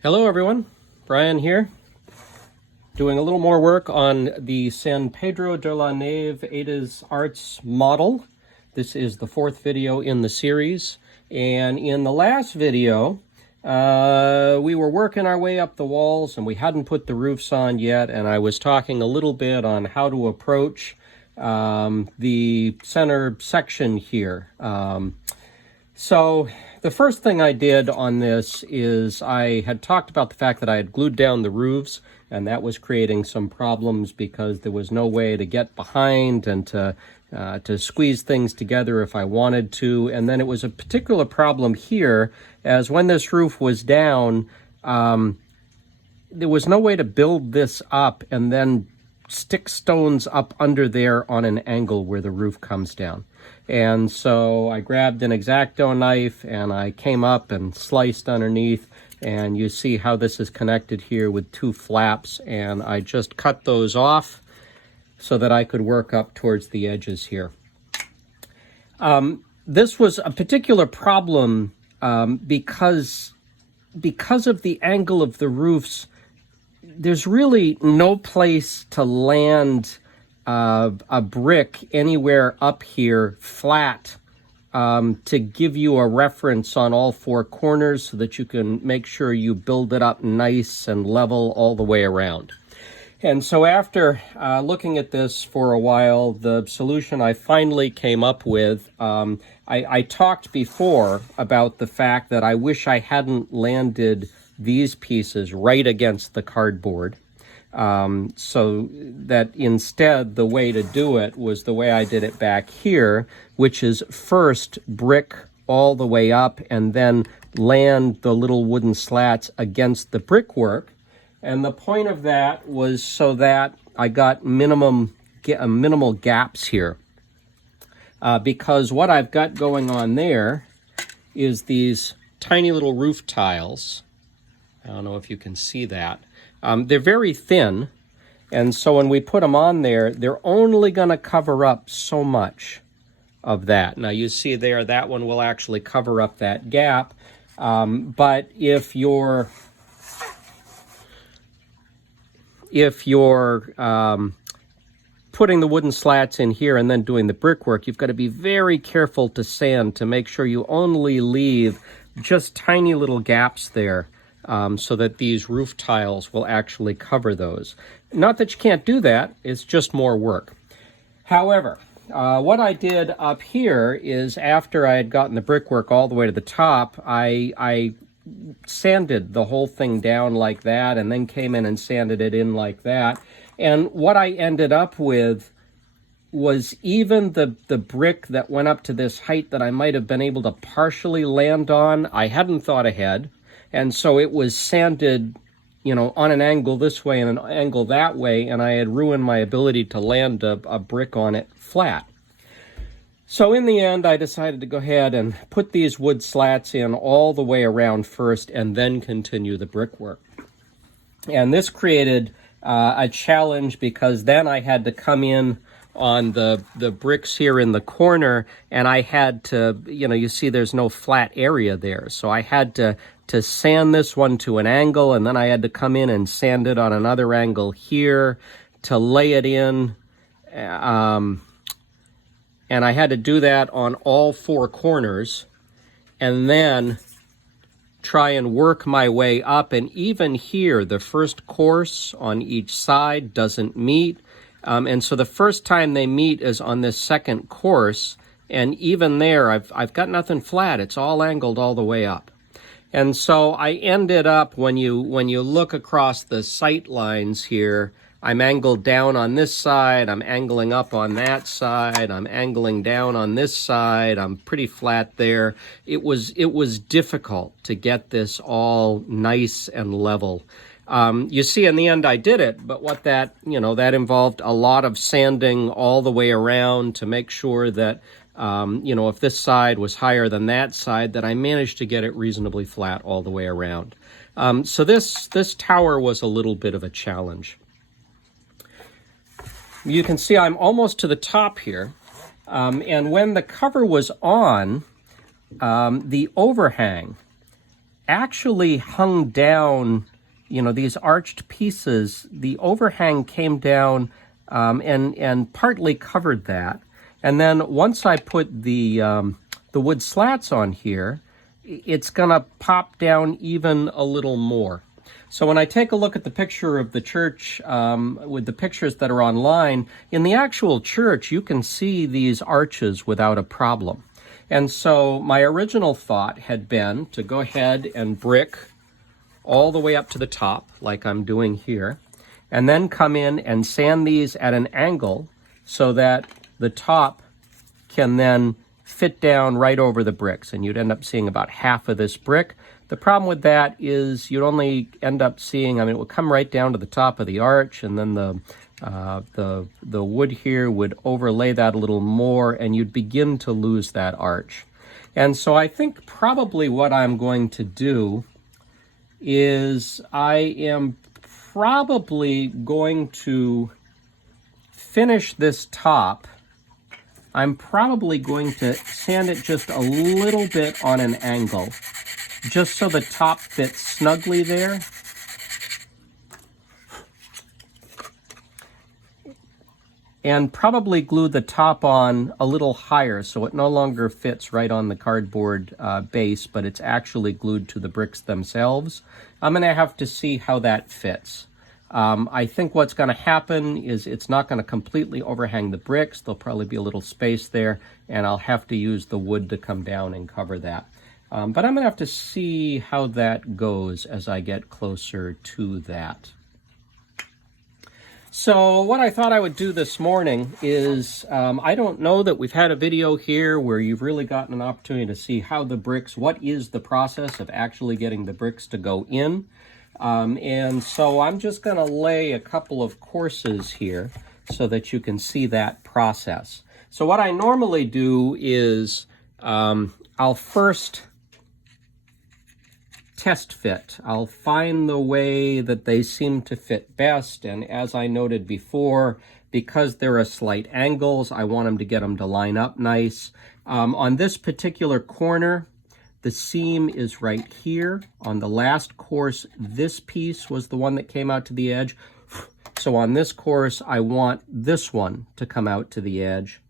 Hello everyone, Brian here, doing a little more work on the San Pedro de la Nave Aedes Ars model. This is the fourth video in the series, and in the last video we were working our way up the walls and we hadn't put the roofs on yet, and I was talking a little bit on how to approach the center section here. So the first thing I did on this is I had talked about the fact that I had glued down the roofs, and that was creating some problems because there was no way to get behind and to squeeze things together if I wanted to. And then it was a particular problem here, as when this roof was down, there was no way to build this up and then stick stones up under there on an angle where the roof comes down. And so I grabbed an X-Acto knife and I came up and sliced underneath, and you see how this is connected here with two flaps, and I just cut those off so that I could work up towards the edges here. This was a particular problem because of the angle of the roofs. There's really no place to land a brick anywhere up here flat to give you a reference on all four corners so that you can make sure you build it up nice and level all the way around. And so after looking at this for a while, the solution I finally came up with, I talked before about the fact that I wish I hadn't landed these pieces right against the cardboard. So that instead the way to do it was the way I did it back here, which is first brick all the way up and then land the little wooden slats against the brickwork. And the point of that was so that I got minimal gaps here. Because what I've got going on there is these tiny little roof tiles. I don't know if you can see that. They're very thin, and so when we put them on there, they're only going to cover up so much of that. Now you see there, that one will actually cover up that gap, but if you're putting the wooden slats in here and then doing the brickwork, you've got to be very careful to sand to make sure you only leave just tiny little gaps there. So that these roof tiles will actually cover those. Not that you can't do that, it's just more work. However, what I did up here is after I had gotten the brickwork all the way to the top, I sanded the whole thing down like that and then came in and sanded it in like that. And what I ended up with was even the brick that went up to this height that I might have been able to partially land on, I hadn't thought ahead. And so it was sanded, on an angle this way and an angle that way, and I had ruined my ability to land a brick on it flat. So in the end, I decided to go ahead and put these wood slats in all the way around first and then continue the brickwork. And this created a challenge because then I had to come in on the bricks here in the corner, and I had to, you see there's no flat area there. So I had to sand this one to an angle, and then I had to come in and sand it on another angle here to lay it in. And I had to do that on all four corners and then try and work my way up. And even here, the first course on each side doesn't meet. And so the first time they meet is on this second course. And even there, I've got nothing flat. It's all angled all the way up. And so I ended up, when you look across the sight lines here, I'm angled down on this side, I'm angling up on that side, I'm angling down on this side, I'm pretty flat there. It was difficult to get this all nice and level. You see, in the end, I did it, but what that involved a lot of sanding all the way around to make sure that if this side was higher than that side, that I managed to get it reasonably flat all the way around. So this tower was a little bit of a challenge. You can see I'm almost to the top here, and when the cover was on, the overhang actually hung down, you know, these arched pieces. The overhang came down and partly covered that. And then once I put the wood slats on here, it's going to pop down even a little more. So when I take a look at the picture of the church with the pictures that are online, in the actual church, you can see these arches without a problem. And so my original thought had been to go ahead and brick all the way up to the top, like I'm doing here, and then come in and sand these at an angle so that the top can then fit down right over the bricks, and you'd end up seeing about half of this brick. The problem with that is you'd only end up seeing, I mean, it would come right down to the top of the arch, and then the wood here would overlay that a little more, and you'd begin to lose that arch. And so I think probably what I'm going to do is I am probably going to finish this top. I'm probably going to sand it just a little bit on an angle, just so the top fits snugly there. And probably glue the top on a little higher so it no longer fits right on the cardboard base, but it's actually glued to the bricks themselves. I'm going to have to see how that fits. I think what's going to happen is it's not going to completely overhang the bricks. There'll probably be a little space there, and I'll have to use the wood to come down and cover that. But I'm going to have to see how that goes as I get closer to that. So what I thought I would do this morning is, I don't know that we've had a video here where you've really gotten an opportunity to see how the bricks, what is the process of actually getting the bricks to go in. And so I'm just going to lay a couple of courses here so that you can see that process. So what I normally do is I'll first test fit. I'll find the way that they seem to fit best, and as I noted before, because there are slight angles, I want them to line up nice. On this particular corner, the seam is right here. On the last course, this piece was the one that came out to the edge. So on this course, I want this one to come out to the edge.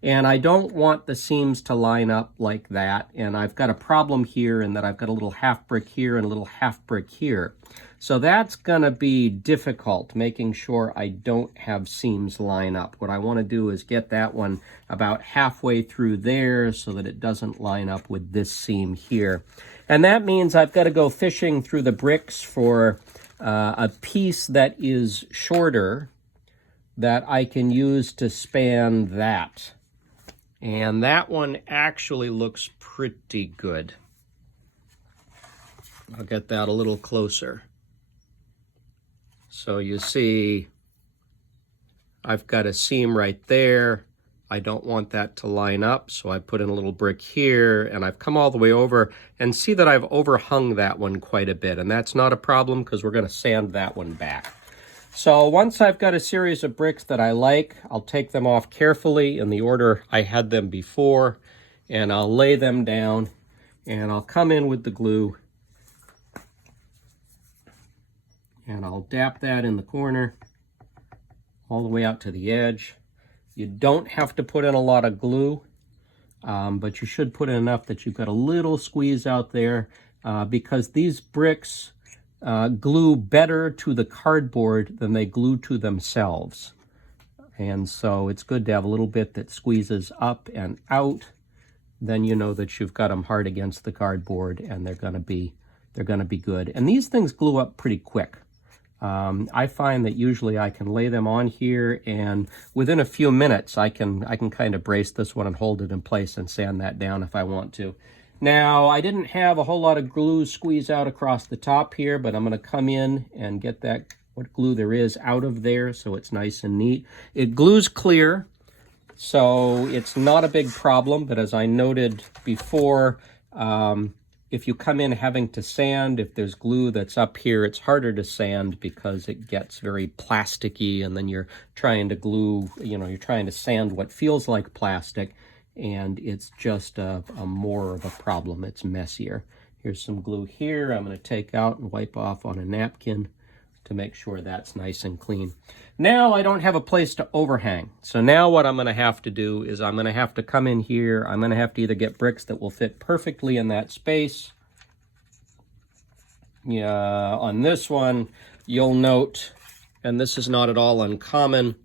And I don't want the seams to line up like that. And I've got a problem here in that I've got a little half brick here and a little half brick here. So that's going to be difficult, making sure I don't have seams line up. What I want to do is get that one about halfway through there so that it doesn't line up with this seam here. And that means I've got to go fishing through the bricks for a piece that is shorter that I can use to span that. And that one actually looks pretty good. I'll get that a little closer. So you see, I've got a seam right there. I don't want that to line up, so I put in a little brick here, and I've come all the way over, and see that I've overhung that one quite a bit, and that's not a problem because we're going to sand that one back. So once I've got a series of bricks that I like, I'll take them off carefully in the order I had them before, and I'll lay them down, and I'll come in with the glue, and I'll dap that in the corner all the way out to the edge. You don't have to put in a lot of glue, but you should put in enough that you've got a little squeeze out there because these bricks glue better to the cardboard than they glue to themselves. And so it's good to have a little bit that squeezes up and out. Then you know that you've got them hard against the cardboard and they're going to be good. And these things glue up pretty quick. I find that usually I can lay them on here, and within a few minutes I can kind of brace this one and hold it in place and sand that down if I want to. Now, I didn't have a whole lot of glue squeeze out across the top here, but I'm going to come in and get that, what glue there is, out of there so it's nice and neat. It glues clear, so it's not a big problem, but as I noted before, if you come in having to sand, if there's glue that's up here, it's harder to sand because it gets very plasticky, and then you're trying to glue, you're trying to sand what feels like plastic, and it's just a more of a problem. It's messier. Here's some glue here. I'm going to take out and wipe off on a napkin to make sure that's nice and clean. Now I don't have a place to overhang. So now what I'm going to have to do is I'm going to have to come in here. I'm going to have to either get bricks that will fit perfectly in that space. Yeah, on this one, you'll note, and this is not at all uncommon,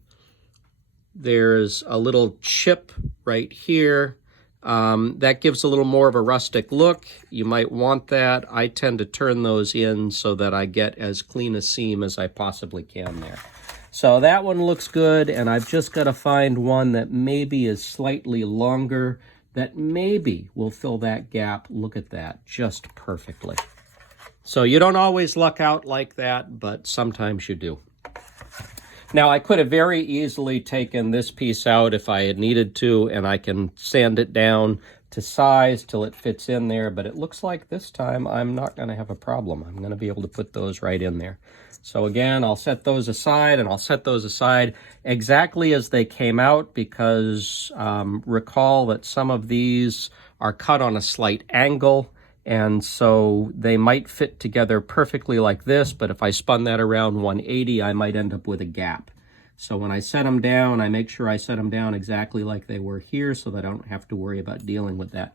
there's a little chip right here. That gives a little more of a rustic look. You might want that. I tend to turn those in so that I get as clean a seam as I possibly can there. So that one looks good, and I've just got to find one that maybe is slightly longer, that maybe will fill that gap. Look at that, just perfectly. So you don't always luck out like that, but sometimes you do. Now, I could have very easily taken this piece out if I had needed to, and I can sand it down to size till it fits in there, but it looks like this time I'm not going to have a problem. I'm going to be able to put those right in there. So again, I'll set those aside, and I'll set those aside exactly as they came out, because recall that some of these are cut on a slight angle, and so they might fit together perfectly like this, but if I spun that around 180, I might end up with a gap. So when I set them down, I make sure I set them down exactly like they were here so that I don't have to worry about dealing with that.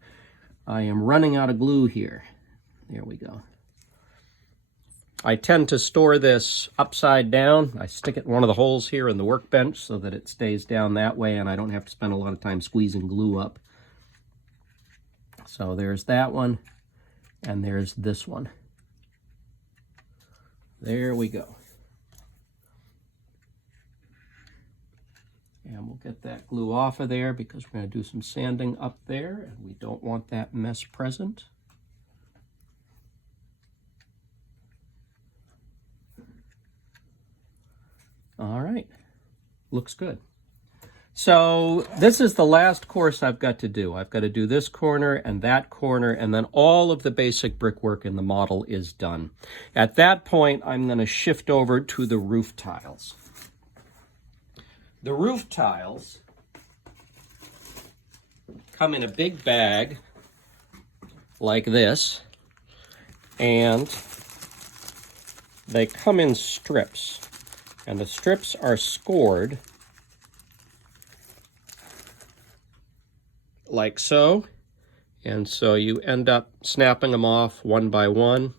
I am running out of glue here. There we go. I tend to store this upside down. I stick it in one of the holes here in the workbench so that it stays down that way and I don't have to spend a lot of time squeezing glue up. So there's that one. And there's this one. There we go. And we'll get that glue off of there because we're going to do some sanding up there, and we don't want that mess present. All right, looks good. So this is the last course I've got to do. I've got to do this corner, and then all of the basic brickwork in the model is done. At that point, I'm going to shift over to the roof tiles. The roof tiles come in a big bag like this, and they come in strips, and the strips are scored like so, and so you end up snapping them off one by one.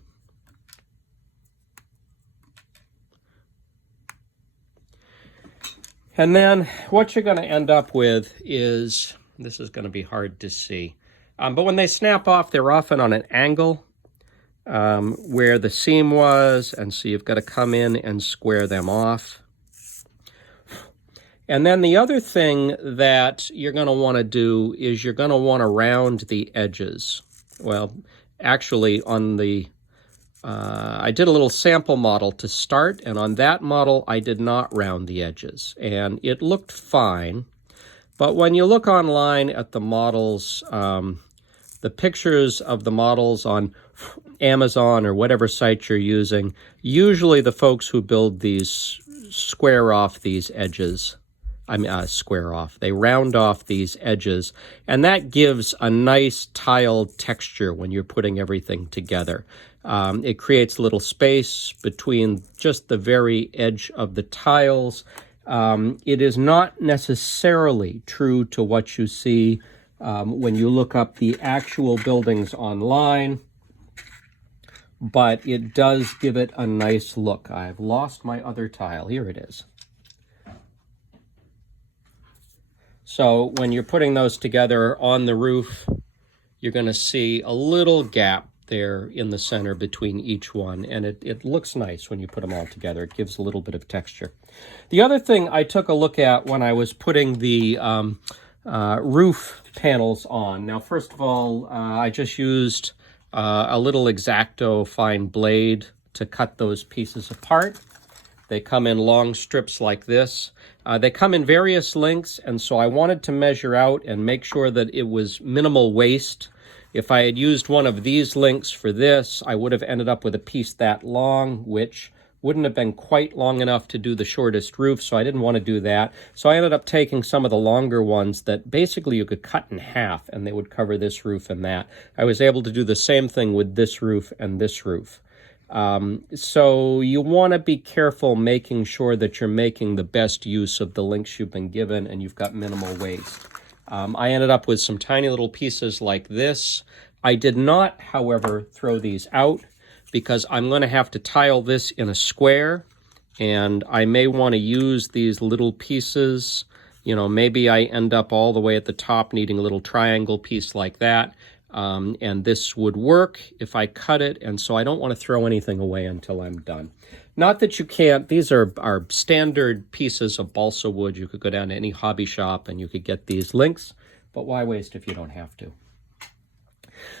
And then what you're going to end up with is, this is going to be hard to see, but when they snap off, they're often on an angle where the seam was, and so you've got to come in and square them off. And then the other thing that you're going to want to do is you're going to want to round the edges. Well, actually on the, I did a little sample model to start, and on that model I did not round the edges, and it looked fine. But when you look online at the models, the pictures of the models on Amazon or whatever site you're using, usually the folks who build these square off these edges. Square off. They round off these edges, and that gives a nice tiled texture when you're putting everything together. It creates a little space between just the very edge of the tiles. It is not necessarily true to what you see when you look up the actual buildings online, but it does give it a nice look. I've lost my other tile. Here it is. So when you're putting those together on the roof, you're going to see a little gap there in the center between each one, and it looks nice when you put them all together. It gives a little bit of texture. The other thing I took a look at when I was putting the roof panels on. Now, first of all, I just used a little X-Acto fine blade to cut those pieces apart. They come in long strips like this. They come in various lengths, and so I wanted to measure out and make sure that it was minimal waste. If I had used one of these lengths for this, I would have ended up with a piece that long, which wouldn't have been quite long enough to do the shortest roof, so I didn't want to do that. So I ended up taking some of the longer ones that basically you could cut in half, and they would cover this roof and that. I was able to do the same thing with this roof and this roof. So you want to be careful making sure that you're making the best use of the links you've been given and you've got minimal waste. I ended up with some tiny little pieces like this. I did not, however, throw these out because I'm going to have to tile this in a square, and I may want to use these little pieces. You know, maybe I end up all the way at the top needing a little triangle piece like that. And this would work if I cut it, and so I don't want to throw anything away until I'm done. Not that you can't. These are standard pieces of balsa wood. You could go down to any hobby shop and you could get these links, but why waste if you don't have to?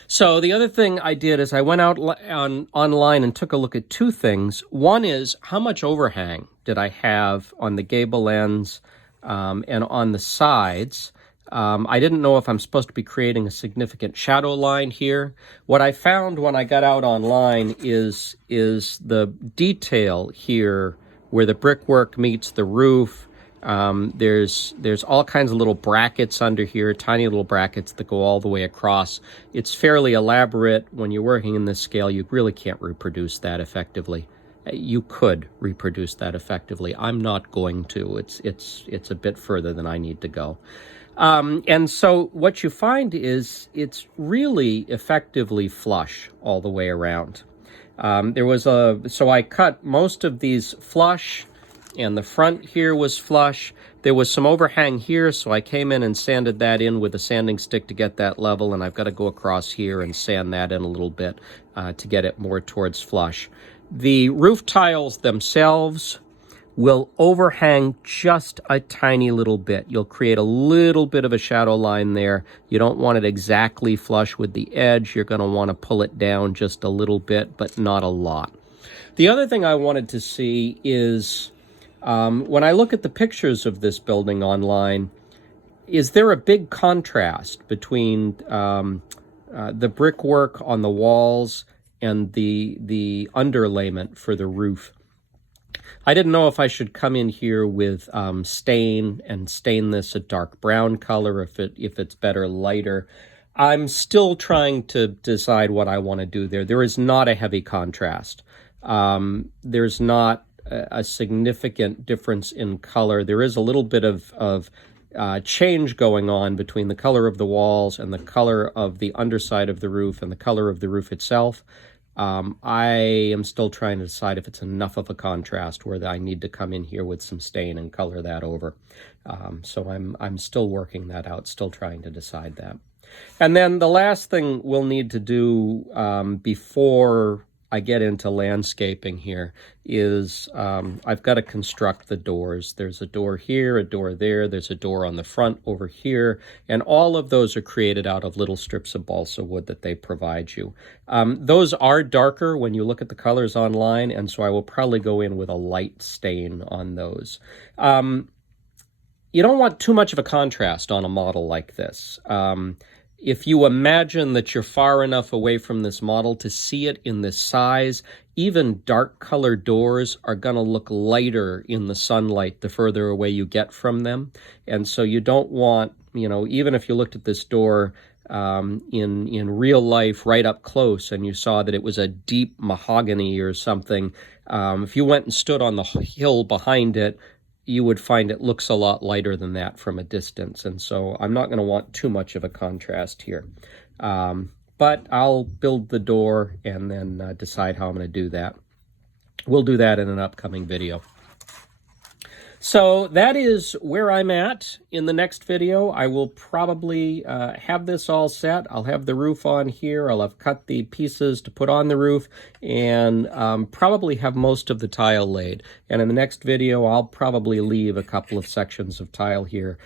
So the other thing I did is I went out online and took a look at two things. One is, how much overhang did I have on the gable ends and on the sides? I didn't know if I'm supposed to be creating a significant shadow line here. What I found when I got out online is the detail here where the brickwork meets the roof. There's all kinds of little brackets under here, tiny little brackets that go all the way across. It's fairly elaborate. When you're working in this scale, you really can't reproduce that effectively. You could reproduce that effectively. I'm not going to. It's a bit further than I need to go. And so what you find is it's really effectively flush all the way around. So I cut most of these flush, and the front here was flush. There was some overhang here, so I came in and sanded that in with a sanding stick to get that level, and I've got to go across here and sand that in a little bit to get it more towards flush. The roof tiles themselves will overhang just a tiny little bit. You'll create a little bit of a shadow line there. You don't want it exactly flush with the edge. You're going to want to pull it down just a little bit, but not a lot. The other thing I wanted to see is when I look at the pictures of this building online, is there a big contrast between the brickwork on the walls and the underlayment for the roof? I didn't know if I should come in here with stain and stain this a dark brown color, if it's better lighter. I'm still trying to decide what I want to do there. There is not a heavy contrast. There's not a significant difference in color. There is a little bit of change going on between the color of the walls and the color of the underside of the roof and the color of the roof itself. I am still trying to decide if it's enough of a contrast where I need to come in here with some stain and color that over. So I'm still working that out, still trying to decide that. And then the last thing we'll need to do before I get into landscaping here is I've got to construct the doors. There's a door here, a door there, there's a door on the front over here, and all of those are created out of little strips of balsa wood that they provide you. Those are darker when you look at the colors online, and so I will probably go in with a light stain on those. You don't want too much of a contrast on a model like this. If you imagine that you're far enough away from this model to see it in this size, even dark colored doors are going to look lighter in the sunlight the further away you get from them. And so you don't want, even if you looked at this door in real life right up close and you saw that it was a deep mahogany or something, if you went and stood on the hill behind it, you would find it looks a lot lighter than that from a distance. And so I'm not going to want too much of a contrast here. But I'll build the door and then decide how I'm going to do that. We'll do that in an upcoming video. So that is where I'm at. In the next video, I will probably have this all set. I'll have the roof on here. I'll have cut the pieces to put on the roof and probably have most of the tile laid. And in the next video, I'll probably leave a couple of sections of tile here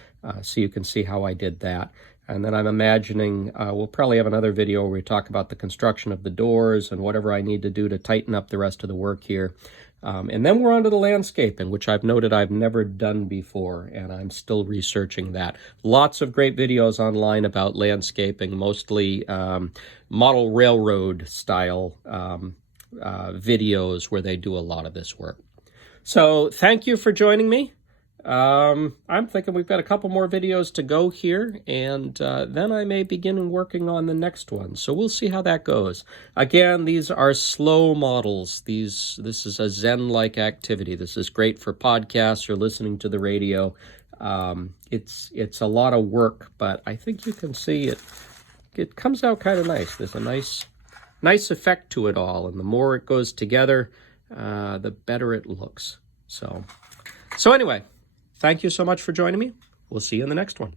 so you can see how I did that. And then I'm imagining we'll probably have another video where we talk about the construction of the doors and whatever I need to do to tighten up the rest of the work here. And then we're on to the landscaping, which I've noted I've never done before, and I'm still researching that. Lots of great videos online about landscaping, mostly model railroad style videos where they do a lot of this work. So thank you for joining me. I'm thinking we've got a couple more videos to go here, and then I may begin working on the next one. So we'll see how that goes. Again, these are slow models. This is a Zen-like activity. This is great for podcasts or listening to the radio. It's a lot of work, but I think you can see it comes out kind of nice. There's a nice effect to it all, and the more it goes together, the better it looks. So anyway, thank you so much for joining me. We'll see you in the next one.